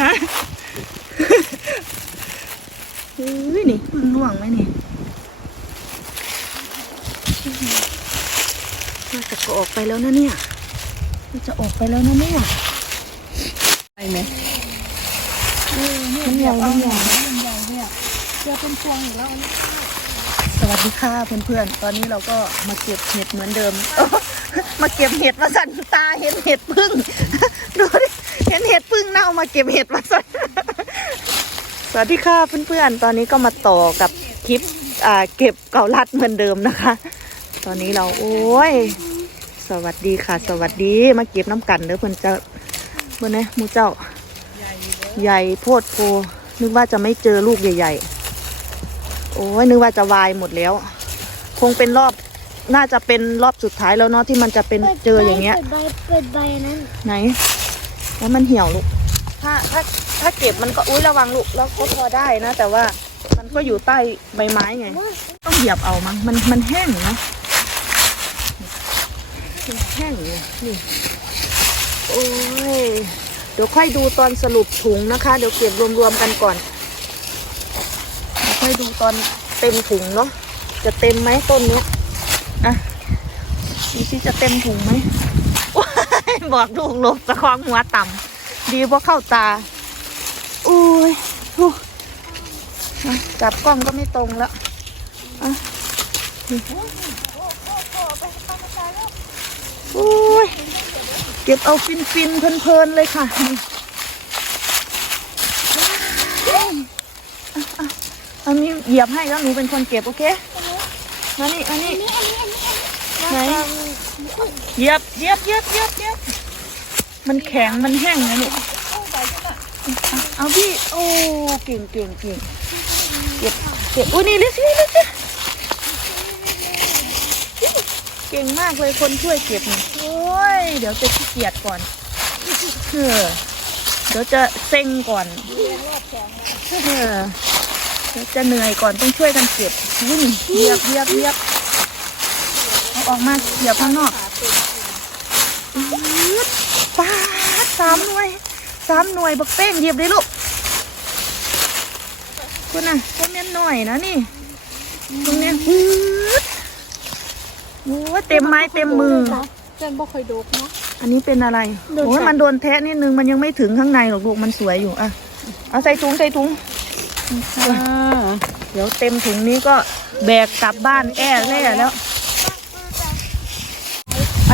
ฮะเฮ้ยนี่พึ่งร่วงไหมนี่น่าจะก็ออกไปแล้วนะเนี่ยน่าจะออกไปแล้วนะเนี่ยไปไหมมันใหญ่มันใหญ่มันใหญ่เนี่ยเจอเป็นพวงอยู่แล้วสวัสดีค่ะเพื่อนๆ ตอนนี้เราก็มาเก็บเห็ดเหมือนเดิม มาเก็บเห็ดมาสั่นตาเห็นเห็ดพึ่ง ดูดิเห็นเห็ดพึ่งเน่ามาเก็บเห็ดมาสั่นสวัสดีค่ะเพื่อนๆ ตอนนี้ก็มาต่อกับคลิปอ่าเก็บเกาลัดเหมือนเดิมนะคะ ตอนนี้เราโอ้ย สวัสดีค่ะ สวัสดีมาเก็บน้ำกันเด้อเพื่อนเจ้าเพื่อนนะหมูเจ้าใหญ่โพดโพนึกว่าจะไม่เจอลูกใหญ่ๆ โอ้ยนึกว่าจะวายหมดแล้ว คงเป็นรอบน่าจะเป็นรอบสุดท้ายแล้วเนาะที่มันจะเป็นเจออย่างเงี้ย เปิดใบเปิดใบนั้น ไหน แล้วมันเหี่ยวลูก ถ้าถ้าถ้าเก็บมันก็อุ้ยระวังลูกแล้วก็พอได้นะ แต่ว่ามันก็อยู่ใต้ใบไม้ไง ต้องเหยียบเอามั้งมันมันแห้งเนาะมันแห้งอยู่นี่โอ้ยเดี๋ยวค่อยดูตอนสรุปถุงนะคะ เดี๋ยวเก็บรวมๆกันก่อนเดี๋ยวค่อยดูตอนเต็มถุงเนาะจะเต็มไหมต้นเนี้ยอะดูสิจะเต็มถุงไหมว้าย บอกลูกลบตะคองหัวต่ำดีเพราะเข้าตา อุ้ยจับกล้องก็ไม่ตรงแล้วอะนี่อุ้ยเก็บเอาฟินฟินเพลินๆเลยค่ะนี่อะอะอันนี้เหยียบให้แล้วหนูเป็นคนเก็บโอเคมานี่มานี่ ไหนเหยียบเหยียบเหยียบเหยียบเหยียบมันแข็งมันแห้งนะลูกเอาเอาพี่โอ้เก่งเก่งเก่งเก็บเก็บอุ้ยนี่ลิซี่ลิซี่เก่งมากเลยคนช่วยเก็บนี่โอ้ยเดี๋ยวจะขี้เกียจก่อนเออเดี๋ยวจะเซ็งก่อนเออเดี๋ยวจะเหนื่อยก่อนต้องช่วยกันเก็บวิ่งเยียบเยียบเยียบ อาออกมาเหยียบข้างนอกป้าดสามหน่วยสามหน่วยบักเป้งเหยียบเลยลูกคุณน่ะก็เมียนหน่อยนะนี่ตรงเนี้ยปื๊ดโอ้ยเต็มไม้เต็มมือเจนบ่เคยดูเนาะอันนี้เป็นอะไรโอ้ยมันโดนแทะนิดนึงมันยังไม่ถึงข้างในหรอกลูกมันสวยอยู่อะเอาใส่ถุงใส่ถุงเดี๋ยวเต็มถุงนี้ก็แบกกลับบ้านแอ่แล่แล้ว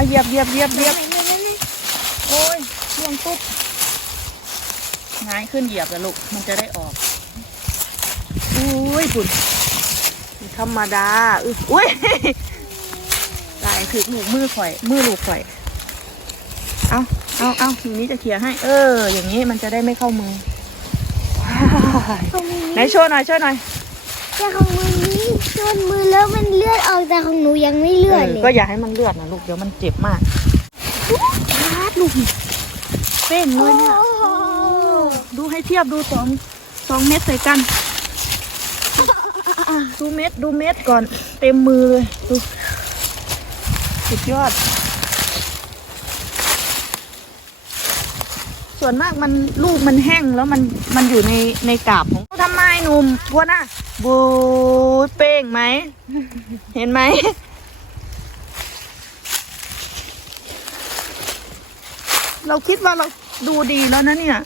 เอาเหยียบเหยียบเหยียบเหยียบโอ้ยล่วงปุ๊บง่ายขึ้นเหยียบแล้วลูก มันจะได้ออกอุ้ยปุ่นธรรมดาอุ๊ยอุ้ยได้คือลูกมือข่อย มือลูกข่อย เอาเอาเอาทีนี้จะเขี่ยให้ เออ อย่างนี้มันจะได้ไม่เข้ามือว้ายไหนโชว์หน่อยโชว์หน่อยแต่ของมือนี้ โดนมือแล้วมันเลือดออกแต่ของหนูยังไม่เลือดเอเลอยก็อย่าให้มันเลือดนะลูกเดี๋ยวมันเจ็บมากพาดลูกเป้งเลยเนี่ยโอ้โหดูให้เทียบดูสองสองเม็ดใส่กันดูเม็ดดูเม็ดก่อนเต็มมือเลยดูสุดยอด ส่วนมากมันลูกมันแห้งแล้วมันมันอยู่ในในกาบของทำไมหนุ่มพวกน่ะบูดเป้งไหม เห็นไหมเราคิดว่าเราดูดีแล้วนะเนี่ย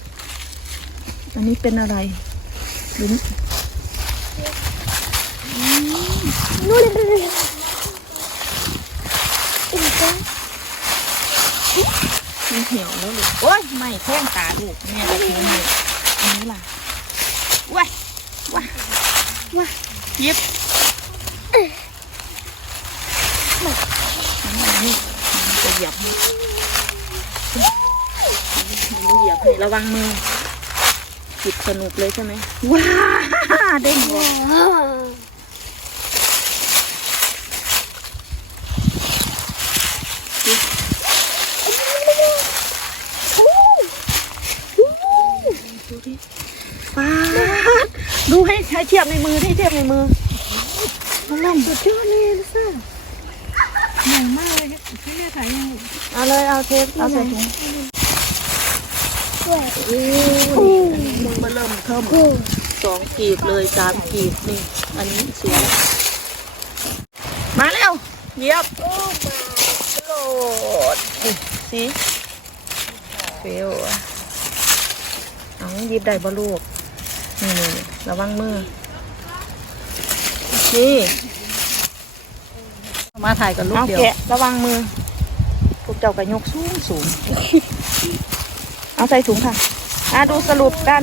อันนี้เป็นอะไรลิ้น นู่นอีกแล้ว มันเหี่ยว แล้วลูกโอ้ยไม่แข้งตาลูกแม่จะทิ้งเลยอันนี้ล่ะว้ายว้ายว้ายยิบอันนี้มันจะเหยียบเหยียบให้ระวังมือจิบสนุกเลยใช่ไหมว้าเด้งหัวดูดิป้าดดู ให้ใช้เทียบในมือให้เทียบในมือน้องนั่นสุดยอดเลยลิซ่าใหญ่มากเลยที่แม่ถ่ายยังเอาเลยเอาเทปเอาใส่ถุงด้วยโอ้เพิ่มกูสองกีบเลยสามกีบนี่ อันนี้เสียมาแล้วเหยียบโอ้มาโหลดสิเฟลอะเอาหยิบได้บ่ลูก นี่นี่ระวังมือ นี่มาถ่ายกับลูกเอาเดียว แกะระวังมือ พวกเจ้ากระยกสูงสูง เอาใส่ถุงค่ะอะดูสรุปกัน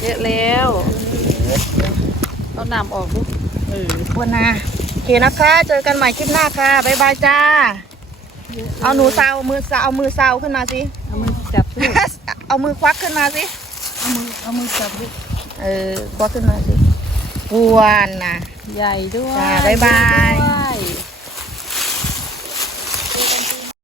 เยอะแล้วเอาน้ำออกลูกเออควรนะโอเคนะคะ เจอกันใหม่คลิปหน้าค่ะ บ๊ายบายจ้า เอาหนูซาวมือซาวเอามือซาวขึ้นมาสิ เอามือจับลูก เอามือควักขึ้นมาสิ เอามือเอามือจับลูกเออควักขึ้นมาสิกวนนะใหญ่ด้วยจ้าบ๊ายบายด้วย